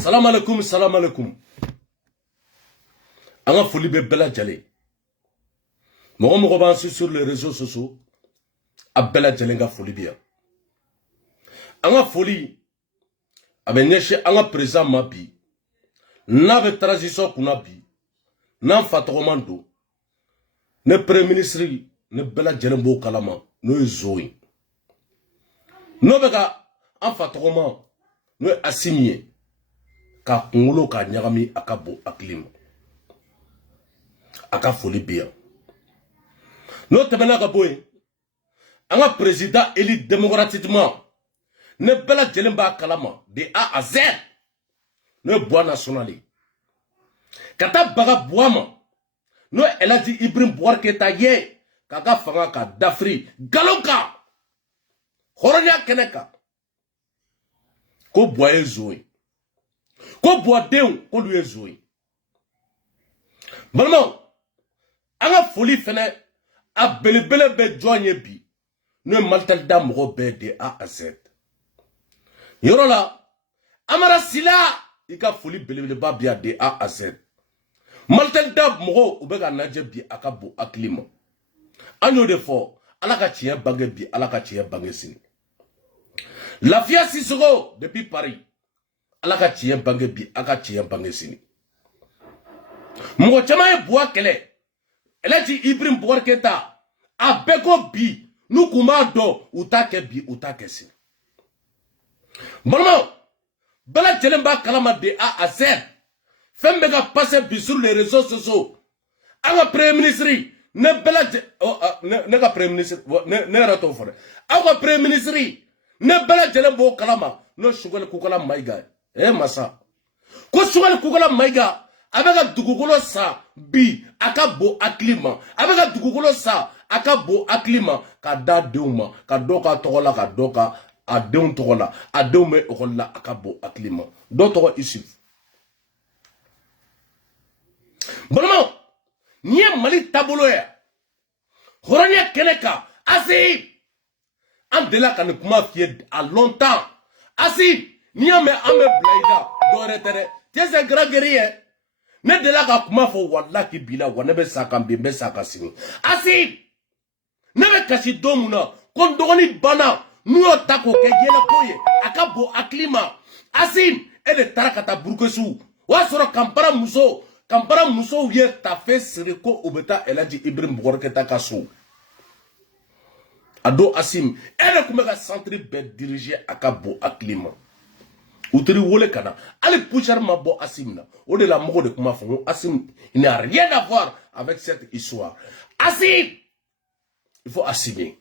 Salam alaikum, salam alaikum. Anga foli be bela jale. Mogo bansi sur les réseaux sociaux. A bela jale nga foli biya. Anga foli. Abe nyeshe anga président mabi. Na be transition kuna bi. Na fatogomando. Ne premier ministre ne bela jale mbo kalama. No ezoi. No beka en fatogoma. No asimie. Ka ngolo ka nyagami akabo aklim. Aka foli biya. No temena ka boy. Anga président élu démocratiquement. Ne bela jelemba kalama de A à Z. Ne bois national. Kata baga boama. No eladi Ibrahim Bouarketa ye. Kaka fanga ka dafri. Galoka. Horonya keneka. Ko boye zoe. Ko boye deun ko lui zoe. Balmo. Anga foli fene. A belebele be joanye bi. Ne maltal da moro be de A à Z. Yorola. Amara sila. Ika foli belebele ba bia de A à Z. Maltal da moro ubega naje bi akabo aklima. Anyo de fo. Alaka chien bange bi. Alaka chien bange sini. La fia Sissoko depuis Paris. Alaka chien bange bi. Aka chien bange sini. Mgo chama e boa kele. Eleti Ibrahim Bouarketa. A beko bi. Nou kuma do. Utake bi. Utake si. Bonnement. Bela jelemba kalama de A à Z. Fembega passe bi sur les réseaux sociaux. Anga premier ministre. Ne bela ne ka premier ministre. Ne rato fore. Anga premier ministre. Ne bela jelembo kalama. No shugale kukala maiga. Masa. Ko shugale kukala maiga. Abega dugukolo sa bi akabo aklima. Abega dugukolo sa akabo aklima. Ka da deuma. Ka doka togola ka doka. A deun togola. A deume okola akabo aklima. Do togo ici. Bonnement. Nye mali tabolo ya. Horanya keneka. Asi. An de la kane kuma fiye a longtemps. Asi. Nye me ame blaida. Do retere. Tiens un grand guerrier. Ne de la ka kuma fo wala ki bila wa ne be saka mbembe saka sini. Asi. Ne be kashi domuna. Kon dogoni bana. Nuyo tako ke yela koye. Akabo aklima. Asi. E de tarakata burkesu. Wa soro kampara muso. Kampara muso ye tafe siriko ubeta eladi Ibrahim Bouarketa kaso. Ado Asim. Elle comme ka centre be diriger akabo aklima. Outri wole kana. Allez pouchar ma bo Asim na. O de la mogo de kuma fo Asim. Il n'a rien à voir avec cette histoire. Asim. Il faut assumer.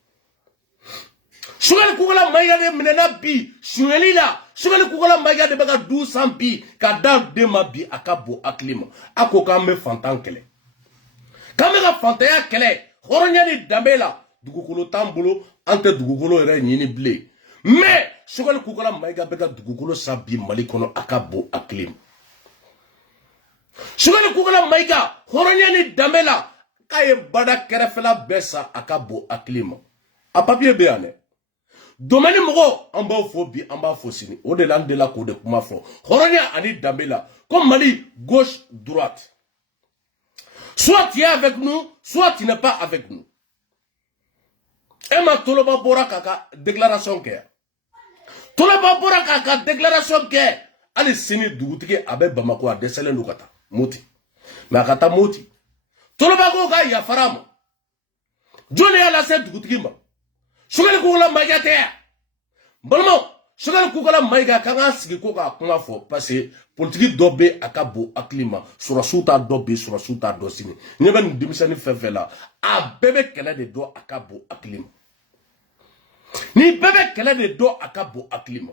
Sugali kugala maiga de menena bi. Sugali la. Sugali kugala maiga de baka 1200 bi. Kada de ma bi akabo aklima. Ako kame fantan kele. Kame ka fantaya kele. Horonya ni damela. Dugukolo tambulo. Ante dugukolo ere nyini ble. Mais, sugali kugala maiga beka dugukolo sabi malikono akabo aklim. Sugali kugala maiga. Horonya ni damela. Kaye bada kerefela besa akabo aklim. A papier beane. Domaine mogo amba fobi amba fosini. O de l'an de la kode kuma fo. Horonya ani damela. Comme Mali, gauche, droite. Soit tu es avec nous, soit tu n'es pas avec nous. Ema toloba bora kaka déclaration ke. Toloba bora kaka déclaration ke. Ali sini dugutike abe Bamako a desele lukata. Moti. Mais akata moti. Toloba ko ka ya farama. Jone ala se dugutike ma. Sugali kugala maiga te. Bonnement. Sugali kugala maiga kanga sigi ko ka kuma fo parce que politique dobe akabo aklima surasuta dobe surasuta dosini. Nyeba ni dimisani fefela. A bebe kele de do akabo aklima. Ni bebe kele de do akabo aklima.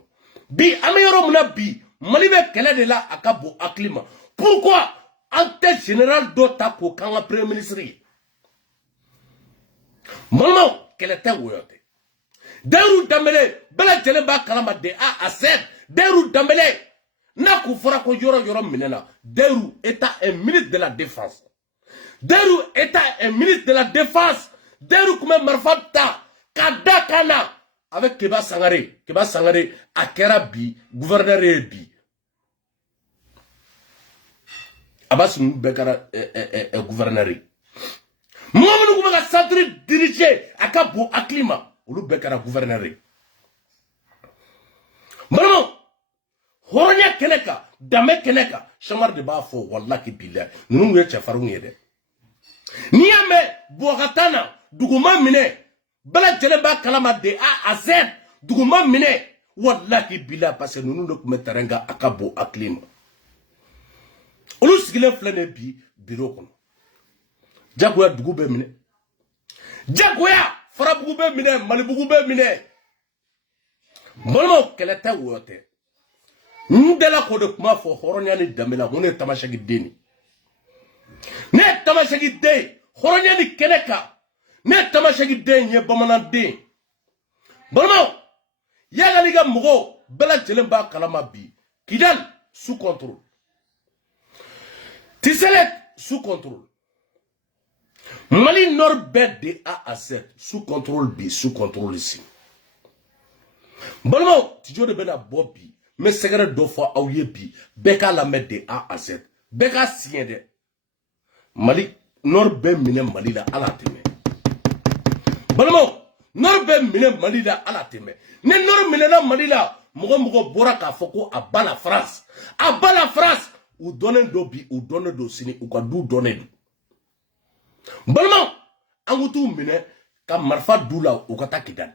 Bi ameyoro muna bi mali be kele de la akabo aklima. Pourquoi ante général do tako kanga premier ministre? Bonnement kele te woyote. Deru Dambele, bela jelemba kalama de A à Z. Deru Dambele, na kufora ko yoro yoro minena. Deru état un ministre de la défense. Deru état un ministre de la défense. Deru kume marfata kada kana avec Keba Sangare. Keba Sangare akera bi gouverneur bi. Abbas Bekara gouverneur. Moi, je vais centre diriger à Cabo Aklima, ou le Bekara gouverneur. Maman, Horonya Keneka, Dame Keneka, Chamar de Bafo, Wallaki Billa, nous ne sommes pas Niame, Boratana, Duguma Mine, Bala Jeleba Kalama de A à Z, Duguma Mine, Wallaki Billa, parce que nous nous mettons à Cabo Aklima. Olu sigilen filɛ bi bureau kɔnɔ jagoya dugu bɛ minɛ jagoya farabugu bɛ minɛ malibugu bɛ minɛ balimaw kɛlɛ tɛ wɔyɔ tɛ n dala k'o de kuma fɔ hɔrɔnya ni danbe la ko ne ye tamasɛki den ye ne ye tamasɛki den ye hɔrɔnya ni kɛnɛ kan ne ye tamasɛki den ye bamanan den ye balimaw yagali ka mɔgɔw bɛɛ lajɛlen b'a kalama bi Kidal sous contrôle. Tisselet sous contrôle. Mali Nord bête de A à Z sous contrôle B, sous contrôle ici. Bon, tu dis de ben à Bobby, mais c'est que deux fois à Ouyebi, Beka la mettre de A à Z. Beka sien de Mali Nord ben mine Mali la à la teme. Bon, Nord ben mine Mali la à la teme. Ne Nord mine la Mali la, Mogo Boraka Foko à bas la France. À bas la France. Ou donner dobi ou donner dosini ou ka du donner balma angutu mine ka marfa dula ou kata Kidal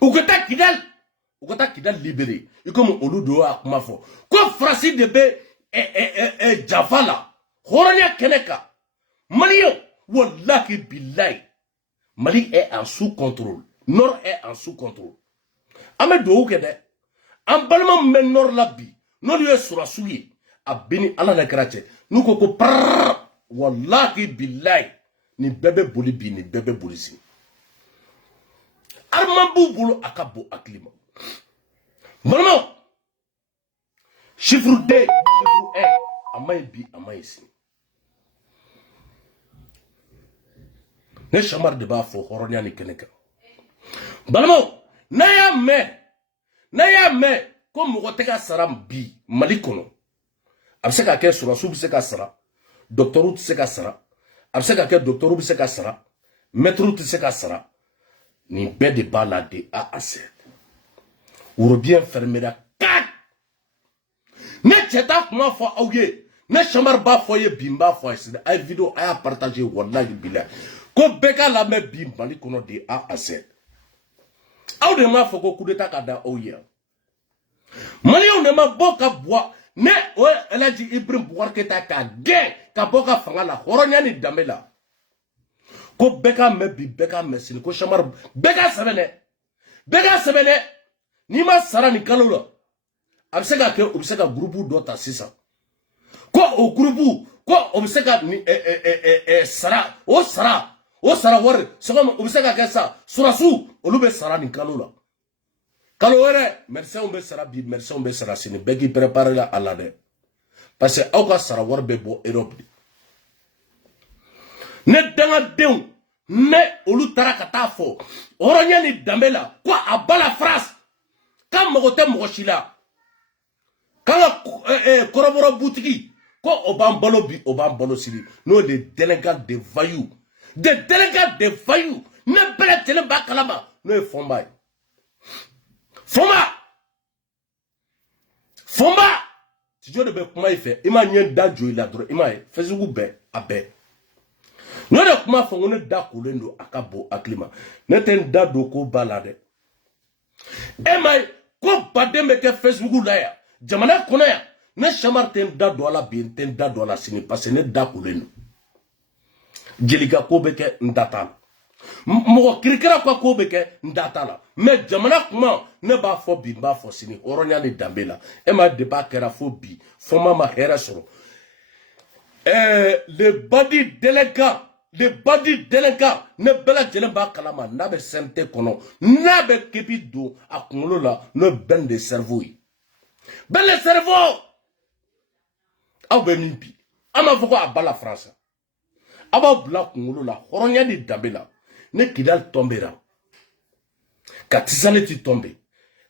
ou kata Kidal libéré et comme olu do akuma fo ko frasi de be Jafala Horonya Keneka Malio wallahi billahi Mali est en sous contrôle Nord est en sous contrôle ame do kede am balma men Nord labi no lieu sur souyi abini ala na karache nuko ko par wallahi billahi ni bebe boli bi ni bebe boli si armambu bulu akabo aklima vraiment chiffre D chiffre E amay bi amay si ne chamar de ba fo horonya ni keneka balamo na ya me ko mo teka saram bi Mali kono abse ka ke surasu bi se ka sara docteur ti se ka sara abse ka ke docteur bi se ka sara maître ti se ka sara ni be de bala de A à Z ou bien fermera kat ne cheta kuma fo awye ne chamar ba fo ye bimba fo ese ay vidéo ay partager wallahi billah ko beka la me bim Mali kono de A à Z aw de ma fo ko coup d'état ka da awye Mali on ne ma boka bois ne o Elaji Ibrahim Boubacar Keïta ka gen ka boka fanga la horonya ni danbe la ko beka me bi beka me sini ko chamar beka sebene ni ma sara ni kalo la abseka ke obseka groupe do ta sisa ko o groupe ko obseka ni sara o sara war sogom obseka ke sa surasu olube sara ni kalo la Kalo were merci on be sara bi merci on be sara sini begi préparer la ala de parce que awka sara war be bo Europe ne danga dew ne olu taraka ta fo oronya ni dambela quoi à bala France kam mogote mogoshila kala koroboro boutique ko oban balo bi oban balo sili no les délégats de voyous ne bele tele bakalama no fombay Fomba tu dis de be kuma ife ima nyen da joyi la dro ima Facebook be abe no de kuma fo ngone da ko lendo akabo aklima ne ten da do ko balade emai ko bademe ke Facebook la ya jamana kono ya ne chamar ten da do la bin ten da do la sini parce ne da ko lendo jeliga ko be ke ndata mo kirikira ko be ke ndata la mais jamana kuma ne ba fo bi ba fo sini horonya ni dambela e ma débat kera fo bi fo ma hera soro le body déléguat ne bela jelen ba kalama na be sente kono na be kepi do akulo la no ben de cerveau ben le cerveau aw be min bi ama fo ko abala France aba bla kulo la horonya ni dambela ne Kidal tombera ka tisane ti tombe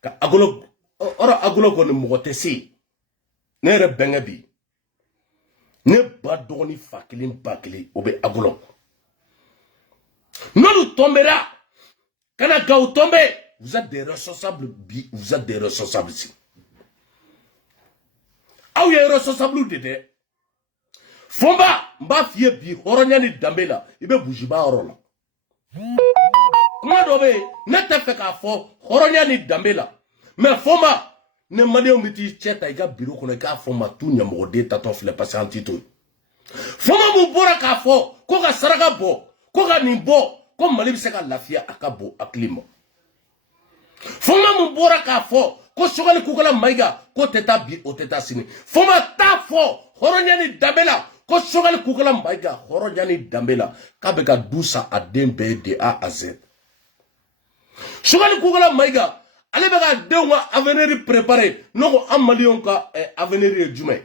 ka agolo ko ne mogotesi ne re benga bi Ne ba dogoni fa kelen ba kelen o be agolo. N'olu tombera kana gaw tomber, vous êtes des responsables, vous êtes des responsables ici. Aw ye responsable de dɛ. Fomba mba fie bi horonya ni dambela ibe bujiba orola. Kuma do be ne te fe ka fo horonya ni dambela. Mais fomba ne malien miti cheta iga biro kono ka fomba tu nyamo de tato fle patienti to. Fomba mu bora ka fo ko ka saraka bo ko ka ni bo ko mali bi se ka lafia akabo aklimo. Fomba mu bora ka fo ko sogali kukala maiga ko teta bi o teta sini. Fomba ta fo horonya ni dambela ko sogali kukala maiga horonya ni dambela kabe ka dusa adembe de A à Z. Sogali kukala maiga ale be ka denw ka avenir préparer noko amalion ka avenir ye jumɛn.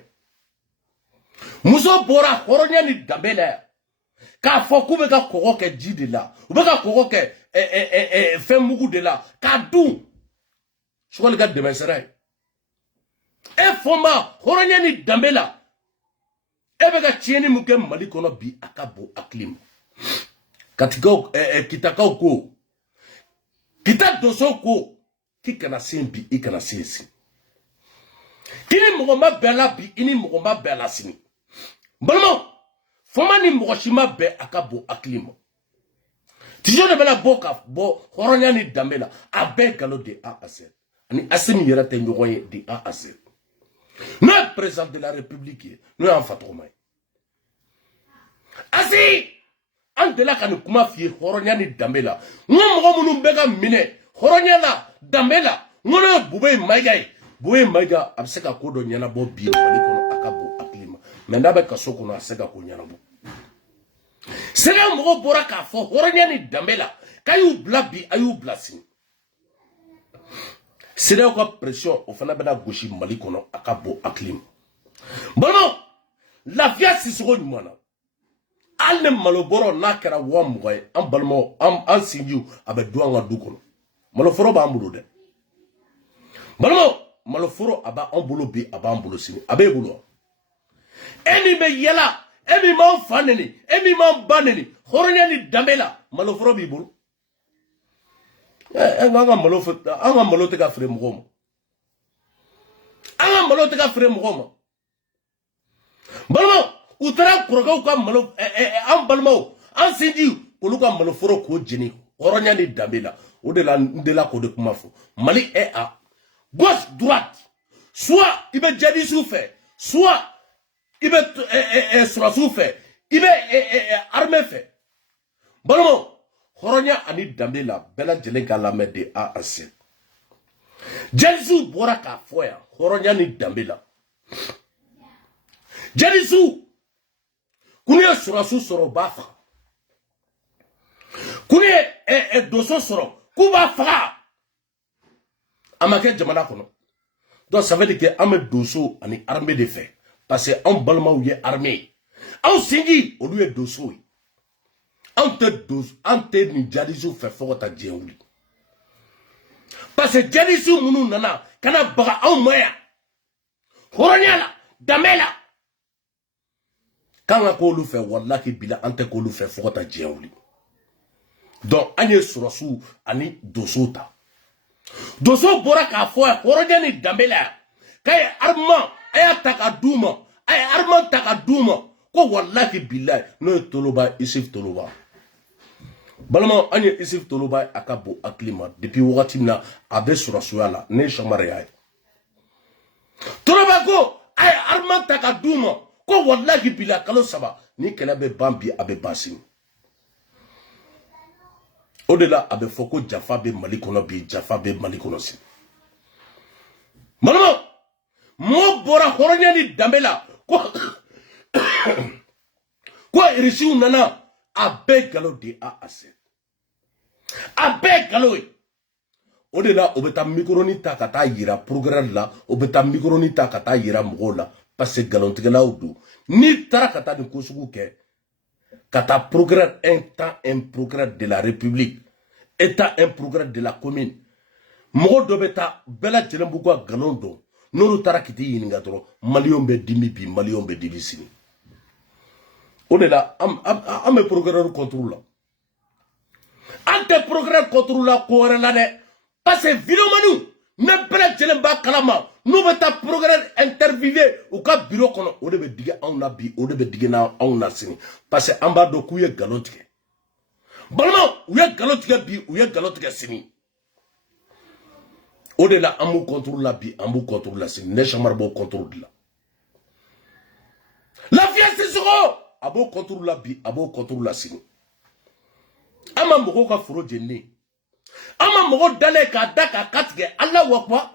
Muso bora horonya ni dambela ka fo ku be ka kogo kɛ ji de la u be ka kogo kɛ fɛn mugu de la ka dun. Sogali ka dɛmɛ sira ye. E fomba horonya ni dambela e be ka tiɲɛni mun kɛ Mali kɔnɔ bi a ka bon hakili ma. Katikaw kitakaw ko kita doso ko ki kana sen bi i kana sen si. Kini mɔgɔ ma bɛɛ la bi i ni mɔgɔ ma bɛɛ la sini. Balima foma ni mɔgɔ si ma bɛɛ a ka bon hakili ma. Tijo de bɛna bɔ ka bɔ hɔrɔnya ni danbe la a bɛɛ galo de A à Z. Ani Assimi yɛrɛ tɛ ɲɔgɔn ye de A à Z. N'o ye président de la République ye n'o y'an fa tɔgɔma ye. Asi an delila ka nin kuma f'i ye hɔrɔnya ni danbe la. N ko mɔgɔ minnu bɛ ka minɛ hɔrɔnya la danbe la n ko n'o ye Bube Mayiga ye. Bube Mayiga a bɛ se ka ko dɔ ɲɛnabɔ bi Mali kɔnɔ a ka bon hakili ma. Mais n'a bɛ kaso kɔnɔ a se ka ko ɲɛnabɔ. Sɛgɛ mɔgɔ bɔra k'a fɔ hɔrɔnya ni danbe la k'a y'u bila bi a y'u bila sini. CEDEAO ka pression o fana bɛna gosi Mali kɔnɔ a ka bon hakili ma. Balimaw lafiya sisogo ɲuman na. Hali ne malobɔrɔ n'a kɛra 20 ye an balimaw an sinjiw a bɛ dun an ka du kɔnɔ. Maloforo b'an bolo dɛ. Balimaw maloforo a b'an bolo bi a b'an bolo sini a b'e bolo. E min bɛ yɛlɛ e min m'an fa neni e min m'an ba neni hɔrɔnya ni danbe la maloforo b'i bolo. An ka malo tɛ ka feere mɔgɔw ma. An ka malo tɛ ka feere mɔgɔw ma. Balimaw u taara kɔrɔkɛw ka malo an balimaw an sinji olu ka maloforo k'o jeni hɔrɔnya ni danbe la o de la n delila k'o de kuma fɔ. Mali est à gauche droite soit i bɛ jadisiw fɛ soit i bɛ sɔrɔsiw fɛ i bɛ armée fɛ. Balimaw hɔrɔnya ani danbe la bɛɛ lajɛlen ka lamɛn de A à Z. Jadisiw bɔra k'a fɔ yan hɔrɔnya ni danbe la. Jadisiw k'u ye sɔrɔsiw sɔrɔ u b'a faga. K'u ye doso sɔrɔ k'u b'a faga. A ma kɛ jamana kɔnɔ. Donc ça veut dire que an bɛ doso ani armée de fɛ parce que anw balimaw ye armée ye. Anw sinji olu ye doso ye. An tɛ nin jadisiw fɛ fɔ ka taa diɲɛ wuli. Parce que jadisiw minnu nana ka na baga anw ma yan. Hɔrɔnya la danbe la. Kan ka k'olu fɛ walahi bila an tɛ k'olu fɛ fɔ ka taa diɲɛ wuli. Donc an ye sɔrɔsiw ani dosow ta. Doso bɔra k'a fɔ hɔrɔnya ni danbe la k'a ye armement a y'a ta ka d'u ma a ye armement ta ka d'u ma ko walahi bilahi n'o ye Toloba Isuf Toloba. Balimaw an ye Isuf Toloba a ka bon hakili ma depuis wagati min na a bɛ sɔrɔsiya la ne ye Chamara ye. Toloba ko a ye armement ta ka d'u ma ko walahi bilahi kalo 3 ni kɛlɛ bɛ ban bi a bɛ ban sini. O de la a bɛ fɔ ko jafa bɛ Mali kɔnɔ bi jafa bɛ Mali kɔnɔ sini. Balimaw mɔgɔ bɔra hɔrɔnya ni danbe la ko irisiw nana a bɛɛ galo de A à Z. A bɛɛ galo ye. O de la o bɛ taa mikroni ta ka taa yira progrès la o bɛ taa mikroni ta ka taa yira mɔgɔw la parce que galontigɛlaw don. N'i taara ka taa nin ko sugu kɛ ka taa progrès un progrès de la République état un progrès de la commune mɔgɔ dɔ bɛ taa bɛɛ lajɛlen b'u ka galon dɔn n'olu taara k'i t'i ɲininka dɔrɔn maliyɛnw bɛ dimi bi maliyɛnw bɛ dimi sini. O de la an bɛ procureur contrôle la an tɛ procureur contrôle la ko wɛrɛ la dɛ parce que vidéomaniw ne bɛɛ lajɛlen b'a kalama n'u bɛ taa procureur interviewé u ka bureau kɔnɔ o de bɛ digi anw na bi o de bɛ digi anw na sini parce que an b'a dɔn k'u ye nkalon tigɛ balimaw u ye nkalon tigɛ bi u ye nkalon tigɛ sini o de la an b'u contrôle la bi an b'u contrôle la sini ne Chamar b'o contrôle la Lafiya Sisoko a b'o contrôle la bi a b'o contrôle la sini an ma mɔgɔw ka foro jeni an ma mɔgɔw dalen k'a da k'a katigɛ Allahu Akbar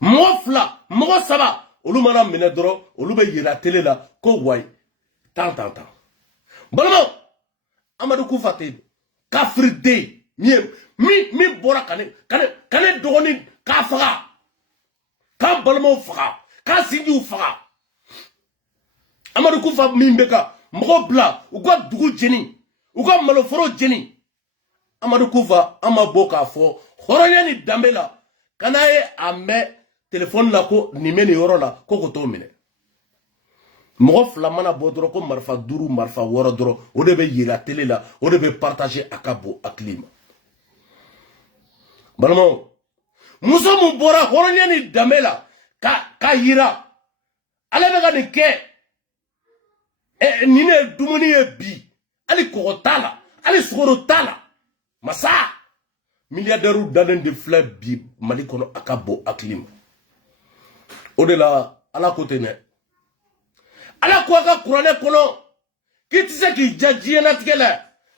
mɔgɔ fila mɔgɔ saba olu mana minɛ dɔrɔn olu bɛ yira télé la ko wayi tan balimaw Amadu Kufa tɛ kafiriden min bɔra ka ne dɔgɔnin k'a faga k'a balimaw faga k'a sinjiw faga Amadu Kufa min bɛ ka mɔgɔ bila u ka dugu jeni u ka maloforo jeni Amadu Kufa an ma bɔ k'a fɔ hɔrɔnya ni danbe la ka n'a ye a mɛn téléphone la ko nin bɛ nin yɔrɔ la ko k'o t'o minɛ mɔgɔ fila mana bɔ dɔrɔn ko marifa 5 marifa 6 dɔrɔn o de bɛ yira télé la o de bɛ partager a ka bon hakili ma balimaw muso mun bɔra hɔrɔnya ni danbe la ka yira ale bɛ ka nin kɛ nin ne ye dumuni ye bi hali kɔgɔ t'a la hali sukaro t'a la masa milliardaires dalen de filɛ bi Mali kɔnɔ a ka bon hakili ma o de la Ala ko ten dɛ Ala ko a ka kuranɛ kɔnɔ k'i tɛ se k'i ja diɲɛlatigɛ la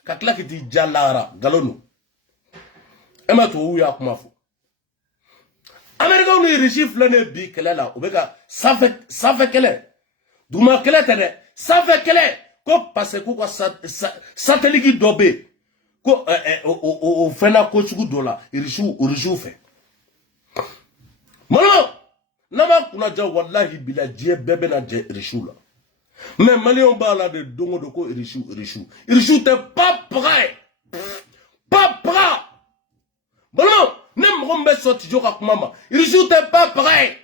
ka tila k'i t'i ja lahara nkalon don e ma tubabuw y'a kuma fɔ Américains ni Russie filɛ ne bi kɛlɛ la u bɛ ka sanfɛ kɛlɛ duguma kɛlɛ tɛ dɛ sanfɛ kɛlɛ ko parce que k'u ka satellite dɔ bɛ yen ko o fɛnna ko sugu dɔ la Russiw fɛ malo n'a ma kunna ja walahi bila diɲɛ bɛɛ bɛna jɛ Russiw la mais Maliens b'a la de don o don ko Russiw tɛ pas paga balo ne mɔgɔ min bɛ sɔn Tijo ka kuma ma Russiw tɛ pas paga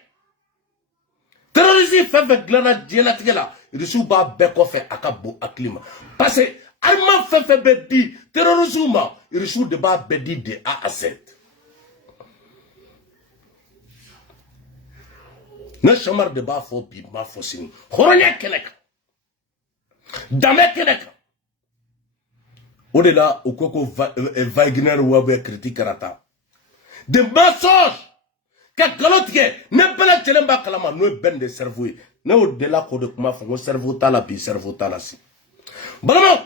terrorisme fɛn fɛn dilanna diɲɛlatigɛ la Russiw b'a bɛɛ kɔfɛ a ka bon hakili ma parce que arme fɛn fɛn bɛ di terrorisme ma Russiw de b'a bɛɛ di de A à Z ne Chamar de b'a fɔ bi m'a fɔ sini hɔrɔnya kɛnɛ kan danbe kɛnɛ kan o de la u ko Wagner wa bɛ critique karata de mensonge ka nkalon tigɛ ne bɛɛ lajɛlen b'a kalama n'o ye bɛn de cerveau ye ne y'o de la k'o de kuma fɔ n ko cerveau t'a la bi cerveau t'a la sini balimaw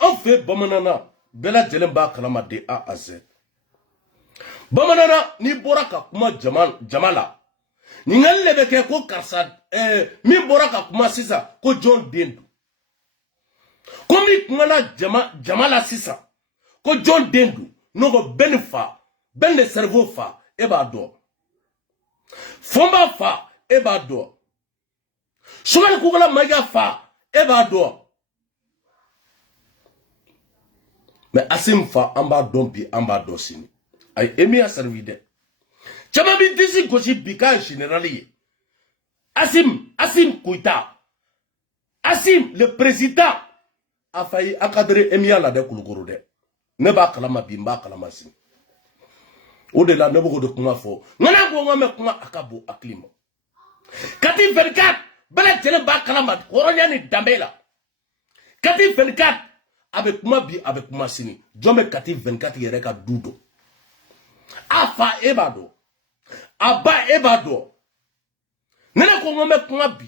anw fɛ bamanana bɛɛ lajɛlen b'a kalama de A à Z bamanana n'i bɔra ka kuma jama la ɲininkali de bɛ kɛ ko karisa min bɔra ka kuma sisan ko jɔn den don ko min kumana jama la sisan ko jɔn den don n'o ko bɛn de cerveau fa e b'a dɔn Fomba fa e b'a dɔn Sumani Kukula Mayiga fa e b'a dɔn mais Asim fa an b'a dɔn bi an b'a dɔn sini a ye Emi a servi dɛ caman bi disi gosi bi k'a général ye Asim Koita Asim le président a failli encadrer Emi la dɛ Kulukoro dɛ ne b'a kalama bi n b'a kalama sini o de la ne b'o de kuma fɔ ŋana ko ŋa mɛ kuma a ka bon hakili ma Kati 24 bɛɛ lajɛlen b'a kalama hɔrɔnya ni danbe la Kati 24 a bɛ kuma bi a bɛ kuma sini jɔn bɛ Kati 24 yɛrɛ ka du dɔn a fa e b'a dɔn a ba e b'a dɔn ne ko ŋa mɛ kuma bi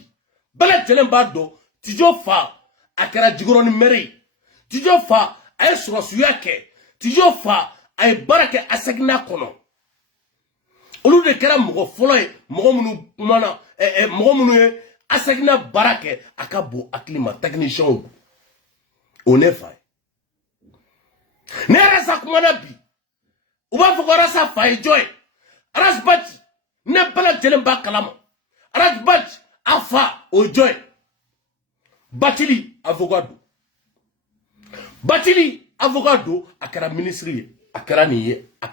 bɛɛ lajɛlen b'a dɔn Tijo fa a kɛra Jikɔrɔni maire ye Tijo fa a ye sɔrɔsiya kɛ Tijo fa a ye baara kɛ Asegina kɔnɔ olu de kɛra mɔgɔ fɔlɔ ye mɔgɔ minnu ye Asegina baara kɛ a ka bon hakili ma techniciens o ne fa ye ne yɛrɛ sa kumana bi u b'a fɔ ko Arasa fa ye jɔn ye Aras Bachi ne bɛɛ lajɛlen b'a kalama Aras Bachi a fa o ye jɔn ye Batili avocat don a kɛra ministre ye a kɛra nin ye a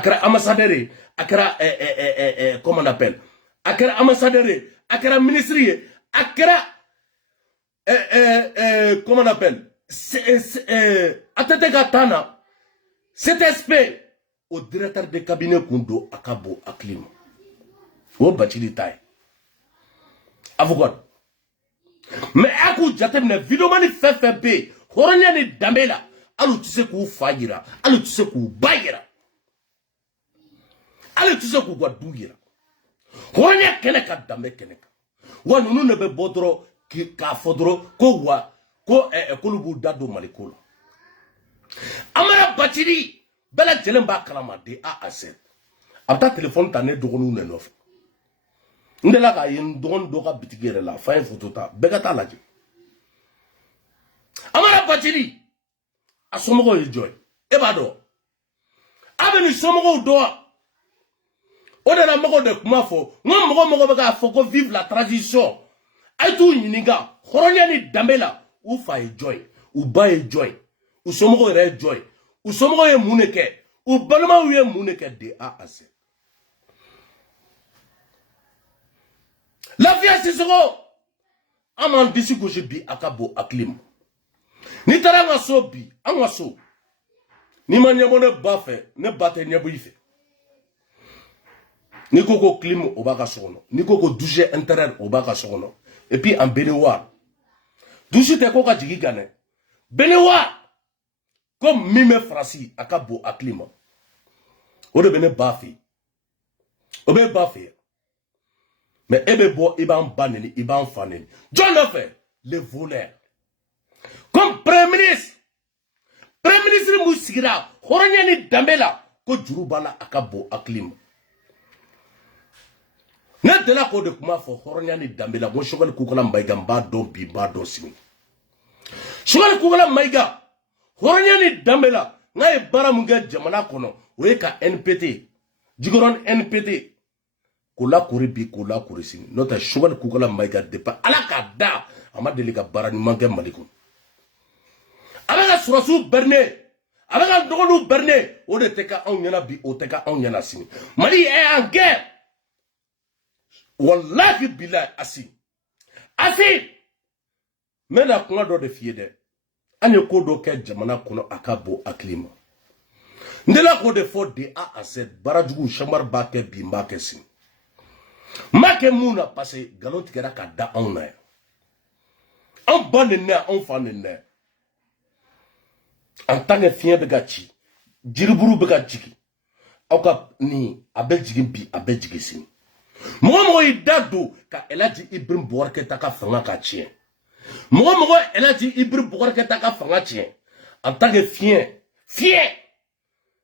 kɛra ambassadeur ye a kɛra comment on appelle a kɛra ambassadeur ye a kɛra ministre ye a kɛra comment on appelle, Ateteka Tana, cet aspect au directeur de cabinet Kundo Akabo Aklim. Au bâti taille. Avocat. Mais à coup de vidéo mani fait B, Horonian et Damela, allo tu sais qu'on faillira, allo tu sais qu'on baillera, allo tu sais qu'on va douillera. Horonian Keneka Dame Keneka. Wa nous ne be bodro ka fodro ko wa ko ekolubu dado malikolo. Amara batiri bela jelemba kalama de a aset. Abta téléphone tane dogonu ne nof. Ndela ka yin dogon doga bitigere la fa photo ta begata laji. Amara batiri asomogo joy e ba do. Abeni somogo do. On a mago de kuma fo ngom mogo be ka fo ko vive la transition ay tu nyiniga horonya ni dambela u fa e joy u ba e joy u somogo re joy u somogo ye muneke u balma u ye muneke de a ase la vie c'est soko aman disi ko je bi akabo aklim ni taranga so bi anwa so ni manyamo ne ba fe ne bate nyabo ife ni koko clim au baka sono ni koko douche intérieur au baka sono et puis en Bénéwa douche te koka jigi gane Bénéwa comme mime frasi akabo aklima o de bene bafi o be bafi mais ebe bo iban baneni iban faneni John fait le voleur comme premier ministre musigira horonyani dambela ko jurubala akabo aklima ne de la ko de kuma fo horonyani dambela mo shogal kukala maiga mba do bi ba do simi shogal kukala maiga horonyani dambela ngai bara munga jamana kono we ka NPT jigoron NPT kula kuri bi kula kuri simi nota shogal kukala maiga depa alaka da amadeli ka bara ni manke maliko alaka surasu berne alaka dogonu berne o de teka on yana bi o teka on yana simi mali e en guerre. Wallahi billahi asi mais la kuma do de fiede ane ko do ke jamana kono akabo aklima ndela ko de fo de a à z barajugu chamar ba ke bi ma ke sin ma ke muna passé galon tigera ka da on na on banne on fanne en tant que fien de gachi jiriburu be ga jigi aka ni abel bi abel jigi sin Mogo idado ka elaji Ibrim Bouarke taka fanga ka tien. Mogo elaji Ibrim Bouarke taka fanga tien. En tant que fien.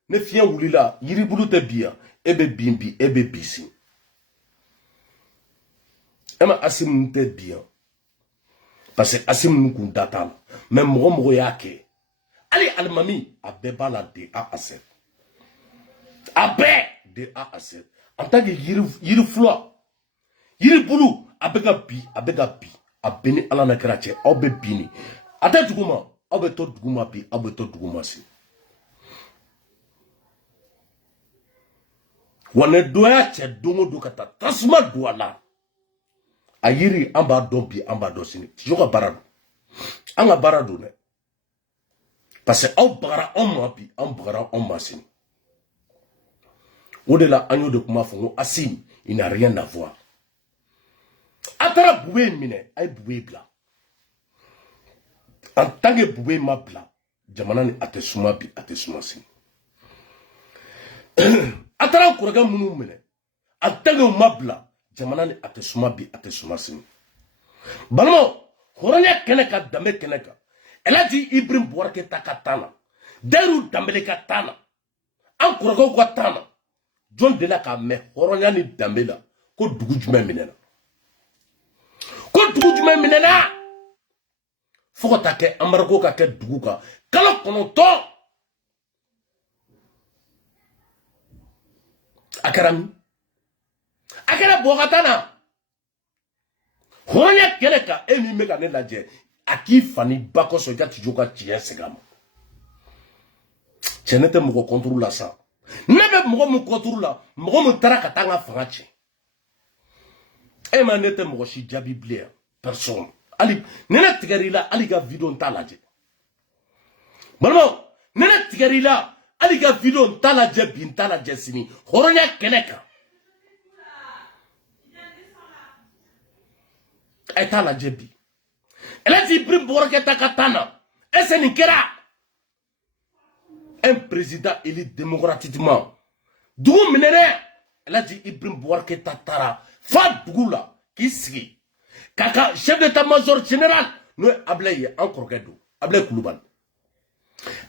Ne fien wulila yiribulu te bia ebe bimbi ebe bisi. Ema asim te bia. Parce que asim nukun datal. Mais mogo yake. Ali almami abeba la de a aset. Abe de a aset. En tant que yiri flo yiri bulu abega bi abeni ala na krache obe bini ata duguma obe to duguma bi obe to duguma si wane doya che dongo do kata tasma douala ayiri amba do bi amba do sini joka barado anga barado ne parce que au bara on ma bi on bara on ma sini. Au-delà agneau de kuma fongo Assim, il n'a rien à voir. Atara boué mine, ay boué bla. En tant que boué ma bla, jamana ni atesuma bi atesuma sin. Atara kuraga munu mine, en tant que ma bla, jamana ni atesuma bi atesuma sin. Balmo, horonya keneka dame keneka. Elle a dit Ibrim Bouarke takatana. Deru dambele katana. An kuraga kwa tana. John de la ka me horonya ni dambela ko dugu jume minena foko ta ke amarako ka ke dugu ka kala kono to akara bokatana horonya keleka emi meka ne laje aki fani bakoso ja tijoka tiye segam chenete moko contrôle la ça. Nebe mogo mu koturula mogo mu tara katanga fangache e manete mogo shi jabi bler personne ali nene tigarila ali ga video ntalaje balmo nene tigarila ali ga video ntalaje bi ntalaje sini horonya keneka etalaje bi elati Ibrahim Boubacar Katana ese ni kera un président élu démocratiquement dugu minere elati Ibrahim Boubacar Tara fa dugu la ki sigi kaka chef d'état-major général no Ablaye encore kedo Ablaye Koulibaly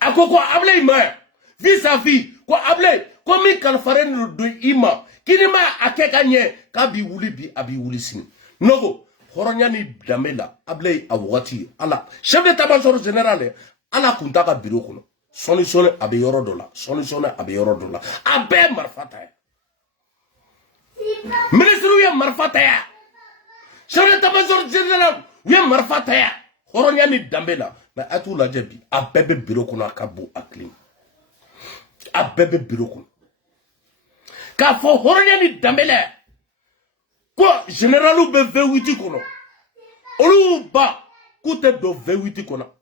akoko Ablaye ma vis-à-vis ko Ablaye ko mi kalfare no do ima kinima akeka nye kabi wuli bi abi wuli sini nogo horonya ni damela Ablaye awati ala chef d'état-major général ala kuntaka bureau kono solution abe yoro dola solution abe yoro dola abe marfata ya ministre ya marfata ya chef d'état-major général ya marfata ya horonya ni damela na atu la jebi abebe bureau kono akabu aklim abebe bureau kono ka fo horonya ni damela ko généralu be V8 kono olu ba kute do V8 kono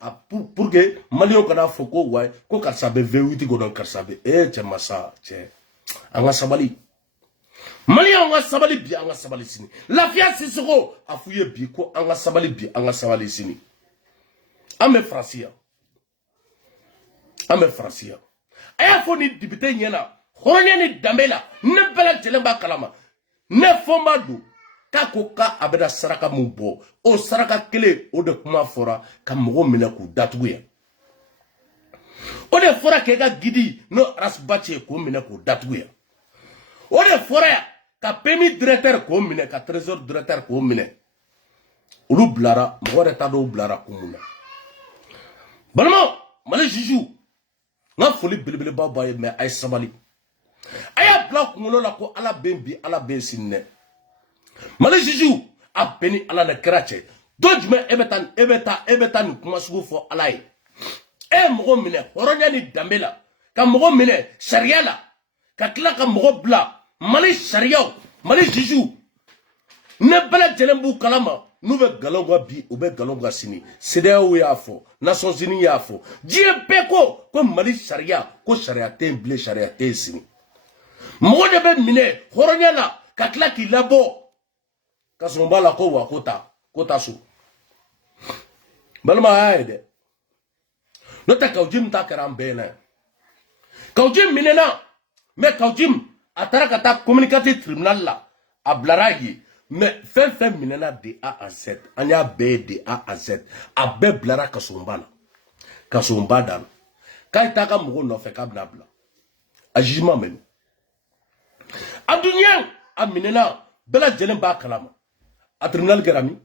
pour que malio kana foko way ko karsa be V8 kono karsa be che masa che anga sabali malio anga sabali bi anga sabali sini lafia sisoko afuye bi ko anga sabali bi anga sabali sini ame francia aya fo ni député nyena horonya ni damela ne bela jelemba kalama ne foma do kako ka abeda saraka mubo o saraka kele o de kuma fora ka mogo mine ku datugu ya o de fora ke ga gidi no rasbache ko mine ku datugu ya o de fora ka pemi directeur ko mine ka trésor directeur ko mine ulu blara mogo de tado blara kumuna balmo male jiju nga foli belebele baba ye me ay sabali aya bla kumulo la ko ala bembi ala bensinne male jiju a beni ala na krache dojme ebetan kuma sugu fo ala ye e mogo mine horonya ni dambela ka mogo mine sharia la ka kila ka mogo bla male sharia male jiju ne bala jelembu kalama nu be galonga bi o be galonga sini CEDEAO ya fo Nations Unies ya fo die beko ko mali sharia ko sharia te ble sharia te sini mogo de be mine horonya la ka kila ki labo kasombala ko wa kota su balma haide no ta kaujim ta karam bena kaujim minena me kaujim ataraka ta communicative tribunal la ablaragi me fen minena de A à Z anya be de A à Z abe blara kasombala kasombada kai ta ka mugo no fe kabna bla ajima men adunya aminena bela jelen ba kalama a tribunal garami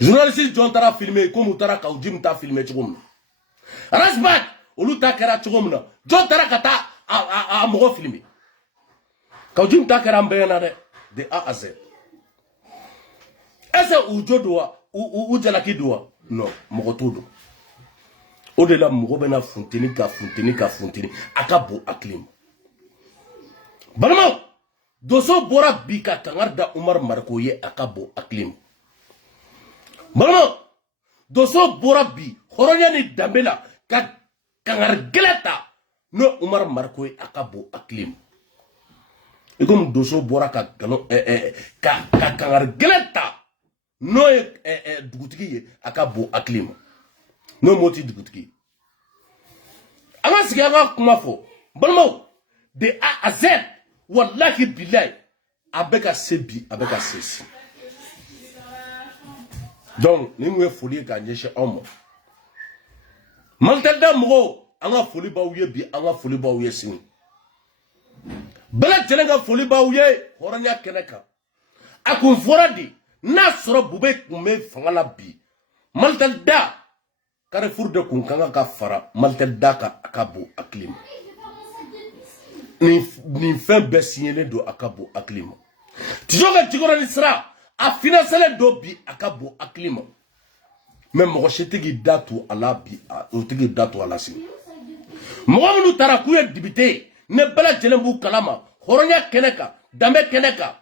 journaliste John tara filmé comme tara kaujim ta filmé chugum rasbat olu ta kera chugum na John tara kata a mogo filmé kaujim ta kera mbena de A à Z ese ujo doa u jalaki doa non mogo todo o de la mogo bena funtini akabo aklim balmo doso bora bika kangarda Umar Marko ye akabo aklim balmo doso bora bi horonya ni dambela ka kangar gelata no Umar Marko ye akabo aklim ikum doso bora ka gano ka kangar gelata no dugutigi ye akabo aklim no moti dugutigi anga siga kuma fo balmo de A à Z wallahi billahi abeka sebi abeka sesi donc ni ngwe foli ka nyeshe omo maltada mo anga foli ba uye bi anga foli ba uye sin bela jelenga foli ba uye horanya keneka akun foradi na soro bube kume fangala bi maltada Carrefour de kunkanga ka fara maltada ka akabo aklim ni fin besigne do akabo aklima tijoga tigora ni sra a financele do bi akabo aklima même mo chetigi datu ala bi o tigi datu ala sin mo nu tarakuye dibité ne bala jelembu kalama horonya keneka dambe keneka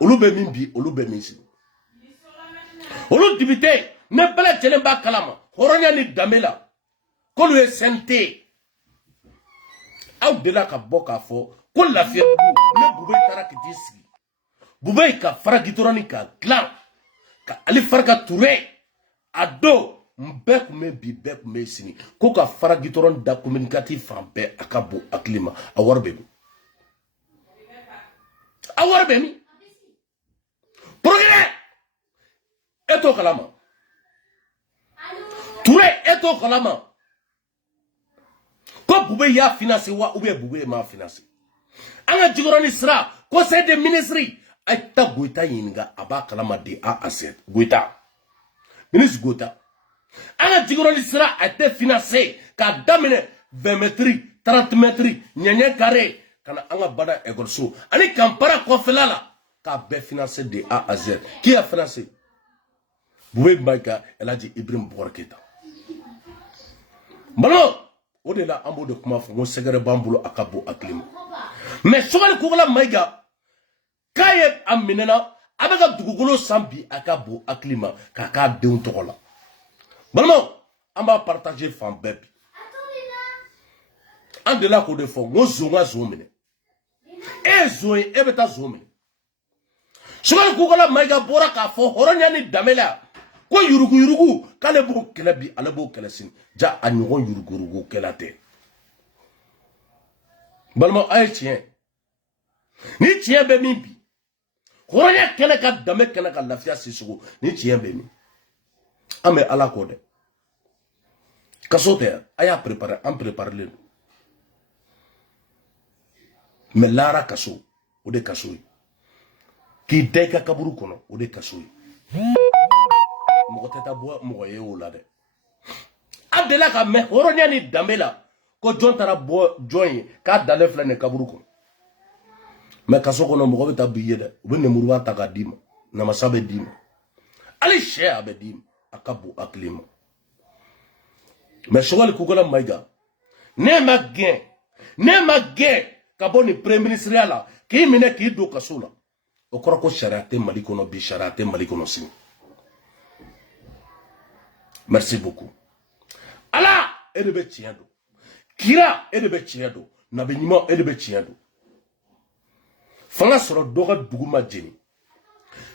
olube min bi olube min sin olu député ne bɛɛ lajɛlen b'a kalama hɔrɔnya ni danbe la k'olu ye CNT aw delila ka bɔ k'a fɔ ko Lafiyabugu ne Bube taara ka t'i sigi Bube ka fara gitɔrɔni ka dilan ka Ali Farika Ture a don bɛɛ kun bɛ bi bɛɛ kun bɛ sini ko ka fara gitɔrɔni da communicatif fan bɛɛ a ka bon hakili ma a wari bɛ min a wari bɛ min Progrès e t'o kalama Ture e t'o kalama ko Bube y'a financé wa ou bien Bube m'a financé an ka jigɔrɔni sira conseil des ministres a ta Goita ɲininka a b'a kalama de A à Z Goita ministre Goita an ka jigɔrɔni sira a tɛ financé k'a daminɛ 20 mètres 30 mètres ɲɛɲɛ carré ka na an ka Bada école ani Kampala kɔfɛla la k'a bɛɛ financé de A à Z qui a financé Bube Maïga El Hadji Ibrahim Boubacar Keïta balo o de la an b'o de kuma fɔ n ko sɛgɛrɛ b'an bolo a ka bon hakili ma mais Sogɛli Kokala Maïga k'a ye a minɛna a bɛ ka dugukolo san bi a ka bon hakili ma k'a k'a denw tɔgɔ la balimaw an b'a partager fan bɛɛ bi an delila k'o de fɔ n ko zon ka zon minɛ e ye zon ye e bɛ taa zon minɛ Sogɛli Kokala Maïga bɔra k'a fɔ hɔrɔnya ni danbe la ko yurugu k'ale b'o kɛlɛ bi ale b'o kɛlɛ sini ja a ɲɔgɔn yurugu kɛlɛ tɛ balimaw a ye tiɲɛ ni tiɲɛ bɛ min bi hɔrɔnya kɛnɛ ka danbe kɛnɛ ka lafiya Sisoko ni tiɲɛ bɛ min an bɛ Ala kɔ dɛ kaso tɛ a y'a préparé an préparelen don mais Lara kaso o de kaso ye k'i da i ka kaburu kɔnɔ o de kaso ye mɔgɔ tɛ taa bɔ mɔgɔ ye o la dɛ a delila ka mɛn hɔrɔnya ni danbe la ko jɔn taara bɔ jɔn ye k'a dalen filɛ nin kaburu kɔnɔ mais kaso kɔnɔ mɔgɔ bɛ taa b'i ye dɛ u bɛ nemuruba ta k'a d'i ma namasa bɛ d'i ma hali sɛ a bɛ d'i ma a ka bon hakili ma mais Sogɛli Kokala Maïga ne ma gɛn ka bɔ nin premier ministre la k'i minɛ k'i don kaso la o kɔrɔ ko sariya tɛ Mali kɔnɔ bi sariya tɛ Mali kɔnɔ sini merci beaucoup Ala e de bɛ tiɲɛ don kira e de bɛ tiɲɛ don nabi ɲuman e de bɛ tiɲɛ don fanga sɔrɔ dɔ ka dugu ma jeni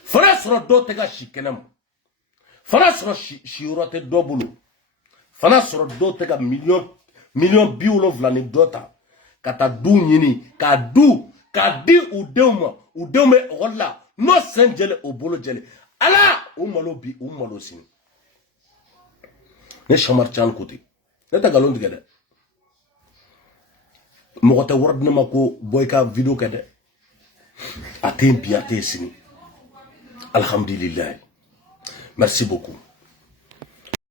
fanga sɔrɔ dɔ tɛ ka si kɛnɛ ma fanga sɔrɔ si yɔrɔ tɛ dɔ bolo fanga sɔrɔ dɔ tɛ ka miliyɔn 70 ni dɔ ta ka taa du ɲini k'a di u denw ma u denw bɛ ekɔli la n'o sen jɛlen o bolo jɛlen Ala o malo bi o malo sini ne Chamar Tidiane ko ten ne tɛ nkalon tigɛ dɛ mɔgɔ tɛ wari di ne ma ko bɔ i ka video kɛ dɛ a tɛ bi a tɛ sini alhamdulilayi merci beaucoup